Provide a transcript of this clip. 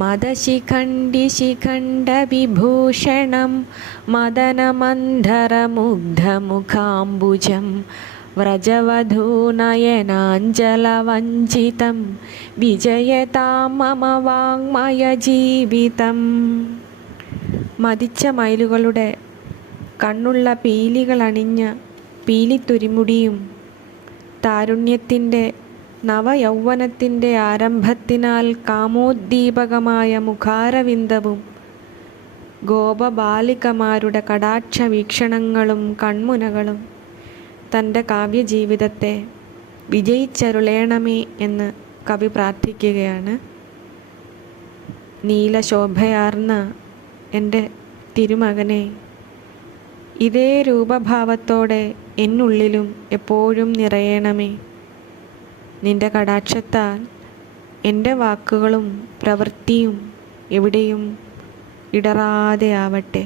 മദശിഖണ്ഡിശിഖണ്ഡവിഭൂഷണം മദനമന്ധരമുഗ്ധമുഖാംബുജം വ്രജവധൂനയനാഞ്ജലവഞ്ചിതം വിജയതാം മമ വാങ്മയജീവിതം. മതിച്ച മയിലുകളുടെ കണ്ണുള്ള പീലികളണിഞ്ഞ പീലിത്തുരിമുടിയും താരുണ്യത്തിൻ്റെ നവയൗവനത്തിൻ്റെ ആരംഭത്തിനാൽ കാമോദ്ദീപകമായ മുഖാരവിന്ദവും ഗോപബാലികമാരുടെ കടാക്ഷ വീക്ഷണങ്ങളും കൺമുനകളും തൻ്റെ കാവ്യജീവിതത്തെ വിജയിച്ചരുളേണമേ എന്ന് കവി പ്രാർത്ഥിക്കുകയാണ്. നീലശോഭയാർന്ന എൻ്റെ തിരുമകനെ, ഇതേ രൂപഭാവത്തോടെ എന്നുള്ളിലും എപ്പോഴും നിറയണമേ. നിന്റെ കടാക്ഷത്താൽ എൻ്റെ വാക്കുകളും പ്രവൃത്തിയും എവിടെയും ഇടറാതെ ആവട്ടെ.